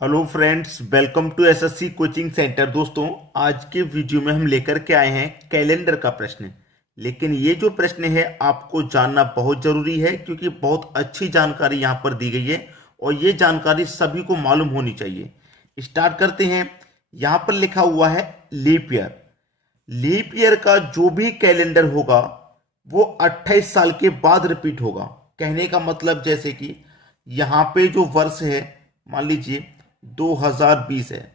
Hello friends, welcome to SSC coaching centre. दोस्तों, आज के वीडियो में हम लेकर के आए हैं कैलेंडर का प्रश्न। लेकिन ये जो प्रश्न है आपको जानना बहुत ज़रूरी है, क्योंकि बहुत अच्छी जानकारी यहाँ पर दी गई है और ये जानकारी सभी को मालूम होनी चाहिए। स्टार्ट करते हैं। यहाँ पर लिखा हुआ है लीप ईयर। लीप ईयर का जो भी कैलेंडर होगा वो 28 साल के बाद रिपीट होगा। कहने का मतलब जैसे कि यहाँ पे जो वर्ष है, मान लीजिए 2020 है।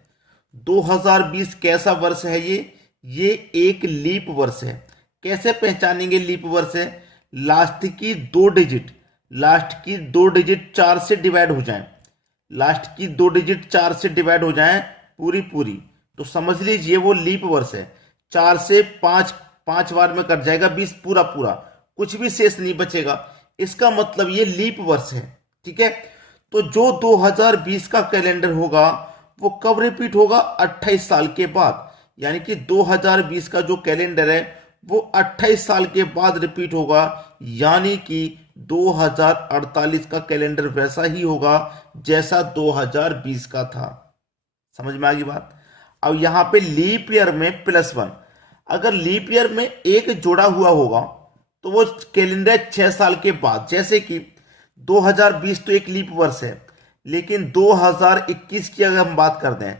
2020 कैसा वर्ष है? ये एक लीप वर्ष है। कैसे पहचानेंगे लीप वर्ष है? लास्ट की दो डिजिट 4 से डिवाइड हो जाएं। लास्ट की दो डिजिट 4 से डिवाइड हो जाएं पूरी पूरी, तो समझ लीजिए वो लीप वर्ष है। 4 से 5 5 बार में कट जाएगा 20 पूरा पूरा, कुछ भी शेष नहीं बचेगा। इसका मतलब ये लीप वर्ष है। ठीक है, तो जो 2020 का कैलेंडर होगा वो कब रिपीट होगा? 28 साल के बाद। यानी कि 2020 का जो कैलेंडर है वो 28 साल के बाद रिपीट होगा। यानी कि 2048 का कैलेंडर वैसा ही होगा जैसा 2020 का था। समझ में आ गई बात? अब यहां पे लीप ईयर में +1, अगर लीप ईयर में एक जोड़ा हुआ होगा तो वो कैलेंडर 6 साल के बाद। जैसे कि 2020 तो एक लीप वर्ष है, लेकिन 2021 की अगर हम बात कर दें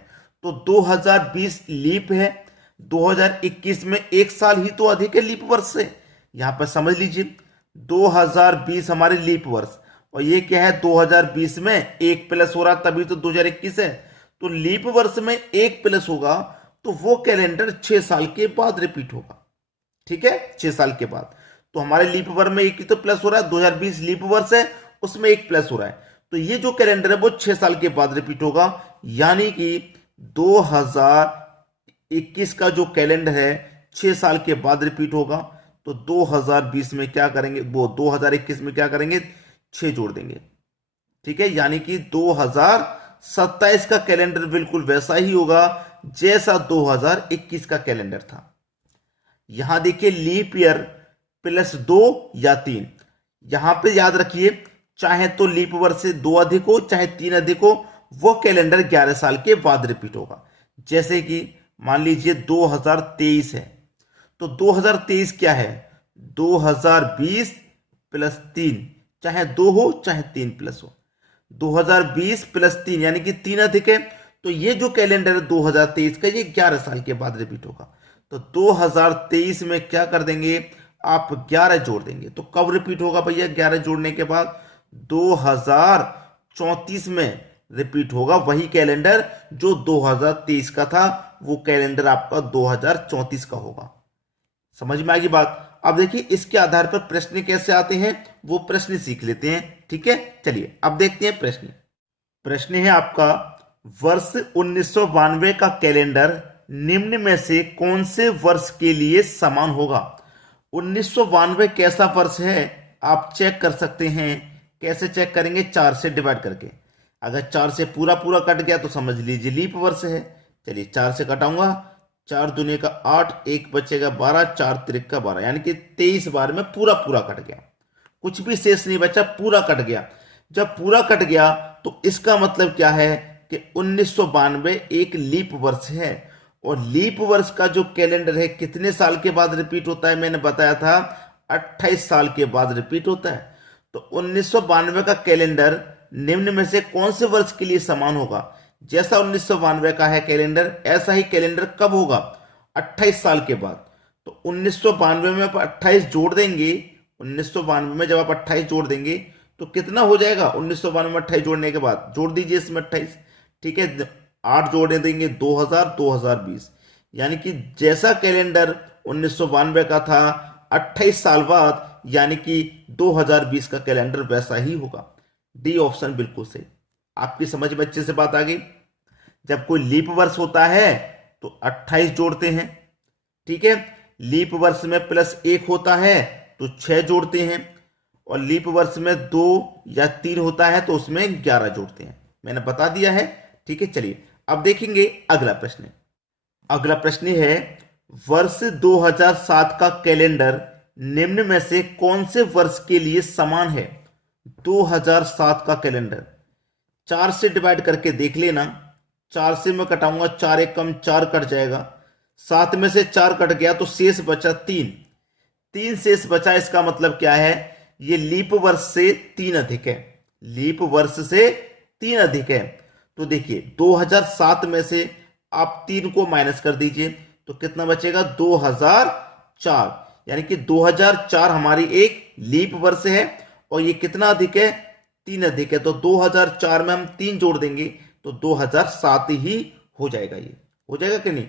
तो 2020 लीप है, 2021 में एक साल ही तो अधिक है लीप वर्ष से। यहां पर समझ लीजिए 2020 हमारे लीप वर्ष, और ये क्या है? 2020 में एक प्लस हो रहा, तभी तो 2021 है। तो लीप वर्ष में एक प्लस होगा तो वो कैलेंडर 6 साल के बाद रिपीट होगा। ठीक है, 6 साल के बाद। तो हमारे लीप वर्ष में एक ही तो प्लस हो रहा है, 2020 लीप वर्ष है, उसमें एक प्लस हो रहा है। तो ये जो कैलेंडर है वो 6 साल के बाद रिपीट होगा। यानी कि 2021 का जो कैलेंडर है 6 साल के बाद रिपीट होगा। तो 2020 में क्या करेंगे? वो 2021 में क्या करेंगे? 6 जोड़ देंगे। ठीक है, यानी कि 2027 का कैलेंडर बिल्कुल वैसा ही होगा जैसा 2021 का कैलेंडर था। यहां देखिए लीप ईयर +2 या 3। यहां पे याद रखिए, चाहे तो लीप वर्ष से 2 अधिक हो चाहे 3 अधिक हो, वो कैलेंडर 11 साल के बाद रिपीट होगा। जैसे कि मान लीजिए 2023 है, तो 2023 क्या है? 2020 +3, चाहे 2 हो चाहे 3 प्लस हो। 2020 +3 यानी कि 3 अधिक है, तो ये जो कैलेंडर है 2023 का, ये 11 साल के बाद रिपीट होगा। तो 2023 में क्या कर देंगे आप? 11 जोड़ देंगे। तो कब रिपीट होगा भैया? 11 जोड़ने के बाद 2034 में रिपीट होगा वही कैलेंडर जो 2023 का था। वो कैलेंडर आपका 2034 का होगा। समझ में आएगी बात? अब देखिए इसके आधार पर प्रश्न कैसे आते हैं वो प्रश्न सीख लेते हैं। ठीक है, चलिए अब देखते हैं प्रश्न। प्रश्न है आपका, वर्ष 1992 का कैलेंडर निम्न में से कौन से वर्ष के लिए समान होगा? 1992 कैसा वर्ष है आप चेक कर सकते हैं। कैसे चेक करेंगे? 4 से डिवाइड करके। अगर 4 से पूरा पूरा कट गया तो समझ लीजिए लीप वर्ष है। चलिए 4 से कटाऊंगा, 4 दूनी का 8, एक बचेगा 12, 4 तिरिक का 12, यानी कि 23 बार में पूरा पूरा कट गया, कुछ भी शेष नहीं बचा, पूरा कट गया। जब पूरा कट गया तो इसका मतलब क्या है कि 1992 एक लीप वर्ष है। और लीप वर्ष का जो कैलेंडर है कितने साल के बाद रिपीट होता है? मैंने बताया था 28 साल के बाद रिपीट होता है। तो 1992 का कैलेंडर निम्न में से कौन से वर्ष के लिए समान होगा? जैसा 1992 का है कैलेंडर, ऐसा ही कैलेंडर कब होगा? 28 साल के बाद। तो 1992 में आप 28 जोड़ देंगे। 1992 में जब आप 28 जोड़ देंगे तो कितना हो जाएगा? 1992 में 28 जोड़ने के बाद जोड़ दीजिए इसमें 28। ठीक है, 8 जोड़ देंगे 2000, 2020, यानी कि जैसा कैलेंडर 1992 का था 28 साल बाद, यानी कि 2020 का कैलेंडर वैसा ही होगा। डी ऑप्शन बिल्कुल सही। आपकी समझ में अच्छे से बात आ गई। जब कोई लीप वर्ष होता है तो 28 जोड़ते हैं। ठीक है, लीप वर्ष में +1 होता है तो 6 जोड़ते हैं, और लीप वर्ष में 2 या 3 होता है तो उसमें 11 जोड़ते हैं। मैंने बता दिया है। ठीक है, चलिए अब देखेंगे अगला प्रश्न। अगला प्रश्न है, वर्ष 2007 का कैलेंडर निम्न में से कौन से वर्ष के लिए समान है? 2007 का कैलेंडर 4 से डिवाइड करके देख लेना। 4 से मैं कटाऊंगा, 4 एक कम 4 कट जाएगा, 7 में से 4 कट गया तो शेष बचा 3। 3 शेष बचा, इसका मतलब क्या है, ये लीप वर्ष से 3 अधिक है, लीप वर्ष से 3 अधिक है। तो देखिए 2007 में से आप 3 को माइनस कर दीजिए तो कितना बचेगा, 2004। यानी कि 2004 हमारी एक लीप वर्ष है और ये कितना अधिक है, 3 अधिक है। तो 2004 में हम 3 जोड़ देंगे तो 2007 ही हो जाएगा, ये हो जाएगा कि नहीं।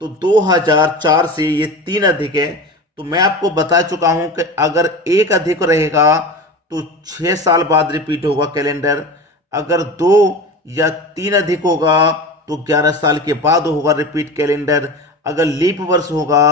तो 2004 से ये 3 अधिक है। तो मैं आपको बता चुका हूं कि अगर 1 अधिक रहेगा तो 6 साल बाद रिपीट होगा कैलेंडर, अगर 2 या 3 अधिक होगा तो 11 साल के बाद होगा रिपीट कैलेंडर, अगर लीप वर्ष होगा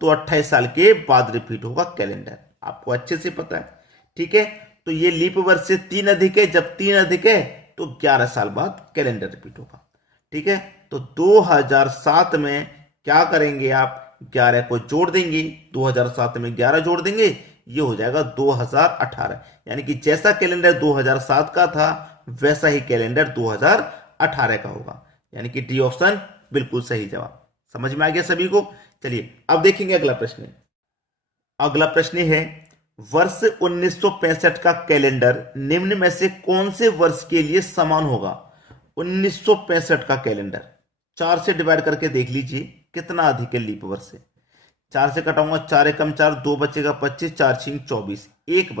तो 28 साल के बाद रिपीट होगा कैलेंडर। आपको अच्छे से पता है, ठीक है। तो ये लीप वर्ष से 3 अधिक है, जब 3 अधिक है तो 11 साल बाद कैलेंडर रिपीट होगा, ठीक है। तो 2007 में क्या करेंगे आप, 11 को जोड़ देंगे, 2007 में 11 जोड़ देंगे, ये हो जाएगा 2018। यानी कि जैसा कैलेंडर 2007 का था वैसा ही कैलेंडर 2018 का होगा। यानी कि डी ऑप्शन बिल्कुल सही जवाब। समझ में आ गया सभी को। चलिए अब देखेंगे अगला प्रश्न। अगला प्रश्न है, वर्ष 1965 का कैलेंडर निम्न में से कौन से वर्ष के लिए समान होगा। 1965 का कैलेंडर 4 से डिवाइड करके देख लीजिए कितना अधिक है लीप वर्ष से। 4 से कटाऊंगा, 4 एकम 4, 2 बचेगा 25, 4 छिंग 24, एक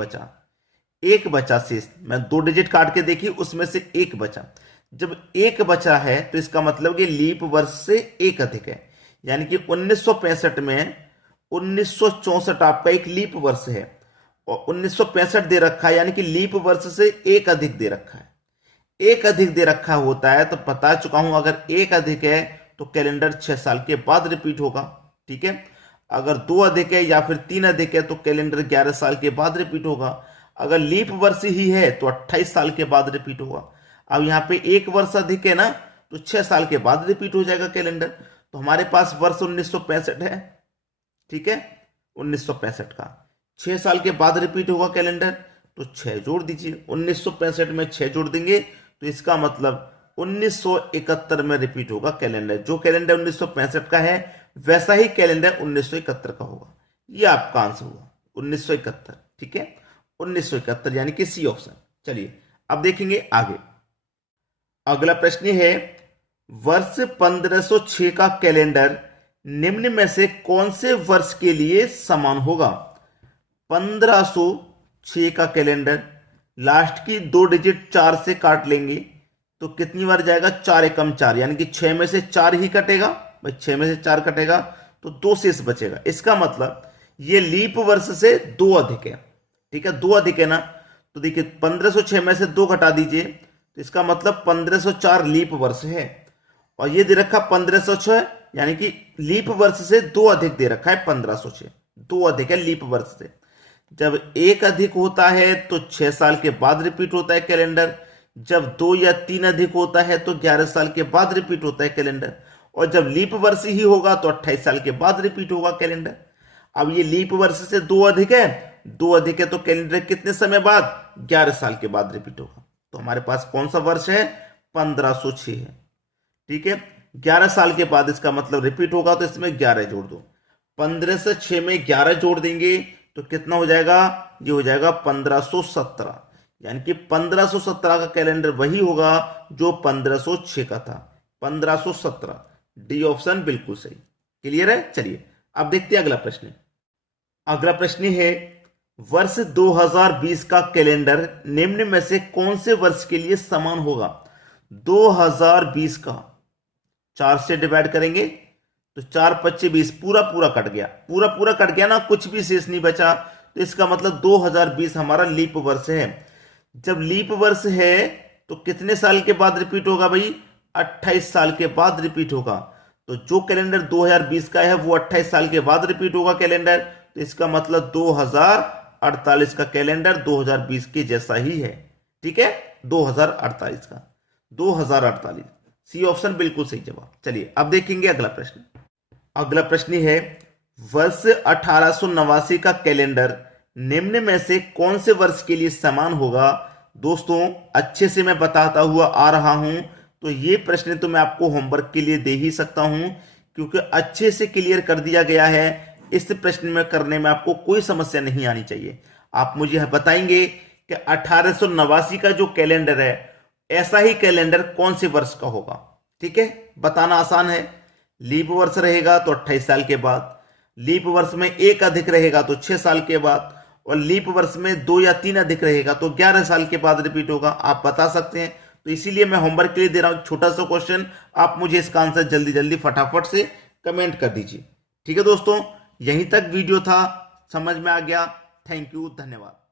बचा शेष। मैं 2 डिजिट काट के देखी, उसमें से एक बचा। जब एक बचा है तो इसका मतलब कि लीप वर्ष से एक अधिक है। यानी कि 1965 में 1964 आपका एक लीप वर्ष है और 1965 दे रखा है, यानी कि लीप वर्ष से एक अधिक दे रखा है। एक अधिक दे रखा होता है तो बता चुका हूं, अगर एक अधिक है तो कैलेंडर 6 साल के बाद रिपीट होगा, ठीक है। अगर 2 अधिक है या फिर 3 अधिक है तो कैलेंडर 11 साल के बाद रिपीट होगा। अगर लीप वर्ष ही है तो 28 साल के बाद रिपीट होगा। अब यहां पे एक वर्ष अधिक है ना, तो 6 साल के बाद रिपीट हो जाएगा कैलेंडर। तो हमारे पास वर्ष 1965 है, ठीक है। 1965 का 6 साल के बाद रिपीट होगा कैलेंडर, तो 6 जोड़ दीजिए। 1965 में 6 जोड़ देंगे तो इसका मतलब 1971 में रिपीट होगा कैलेंडर। जो कैलेंडर 1965 का है वैसा ही कैलेंडर 1971 का होगा। ये आपका आंसर हुआ 1971, ठीक है। 1971 यानी कि सी ऑप्शन। चलिए अब देखेंगे आगे। अगला प्रश्न है, वर्ष 1506 का कैलेंडर निम्न में से कौन से वर्ष के लिए समान होगा। 1506 का कैलेंडर लास्ट की 2 डिजिट 4 से काट लेंगे तो कितनी बार जाएगा, 4 एकम 4, यानी कि 6 में से 4 ही कटेगा भाई, 6 में से 4 कटेगा तो 2 शेष बचेगा। इसका मतलब ये लीप वर्ष से 2 अधिक है, ठीक है। 2 अधिक है ना, तो देखिए 1506 में से 2 घटा दीजिए तो इसका मतलब 1504 लीप वर्ष है। और ये दे रखा 1506, यानी कि लीप वर्ष से 2 अधिक दे रखा है 1506, 2 अधिक है लीप वर्ष से। जब एक अधिक होता है तो 6 साल के बाद रिपीट होता है कैलेंडर, जब 2 या 3 अधिक होता है तो 11 साल के बाद रिपीट होता है कैलेंडर, और जब लीप वर्ष ही होगा तो 28 साल के बाद रिपीट होगा कैलेंडर। अब ये लीप वर्ष से 2 अधिक है, 2 अधिक है तो कैलेंडर कितने समय बाद, 11 साल के बाद रिपीट होगा। तो हमारे पास कौन सा वर्ष है, 1506 है, ठीक है। 11 साल के बाद इसका मतलब रिपीट होगा तो इसमें 11 जोड़ दो। 15 से 6 में 11 जोड़ देंगे तो कितना हो जाएगा, ये हो जाएगा 1517। यानी कि 1517 का कैलेंडर वही होगा जो 1506 का था, 1517। डी ऑप्शन बिल्कुल सही। क्लियर है। चलिए अब देखते हैं अगला प्रश्न। अगला प्रश्न है, वर्ष 2020 का कैलेंडर निम्न में से कौन से वर्ष के लिए समान होगा। 2020 का 4 से डिवाइड करेंगे तो 4 25 20, पूरा पूरा कट गया, पूरा पूरा कट गया ना, कुछ भी शेष नहीं बचा। तो इसका मतलब 2020 हमारा लीप वर्ष है। जब लीप वर्ष है तो कितने साल के बाद रिपीट होगा भाई, 28 साल के बाद रिपीट होगा। तो जो कैलेंडर 2020 का है वो 28 साल के बाद रिपीट होगा कैलेंडर। तो इसका मतलब 2048 का कैलेंडर 2020 के जैसा ही है, ठीक है। 2048 का 2048, सी ऑप्शन बिल्कुल सही जवाब। चलिए अब देखेंगे अगला प्रश्न। अगला प्रश्न है, वर्ष 1889 का कैलेंडर निम्न में से कौन से वर्ष के लिए समान होगा। दोस्तों अच्छे से मैं बताता हुआ आ रहा हूं, तो ये प्रश्न तो मैं आपको होमवर्क के लिए दे ही सकता हूं, क्योंकि अच्छे से क्लियर कर दिया गया है। इस प्रश्न में करने में आपको कोई समस्या नहीं आनी चाहिए। आप मुझे बताएंगे कि 1889 का जो कैलेंडर है, ऐसा ही कैलेंडर कौन से वर्ष का होगा। ठीक है, बताना आसान है। लीप वर्ष रहेगा तो 28 साल के बाद, लीप वर्ष में एक अधिक रहेगा तो 6 साल के बाद, और लीप वर्ष में 2 या 3 अधिक रहेगा तो 11 साल के बाद रिपीट होगा। आप बता सकते हैं, तो इसीलिए मैं होमवर्क के लिए दे रहा हूं छोटा सा क्वेश्चन। आप मुझे इसका आंसर जल्दी जल्दी फटाफट से कमेंट कर दीजिए। ठीक है दोस्तों, यहीं तक वीडियो था, समझ में आ गया। थैंक यू, धन्यवाद।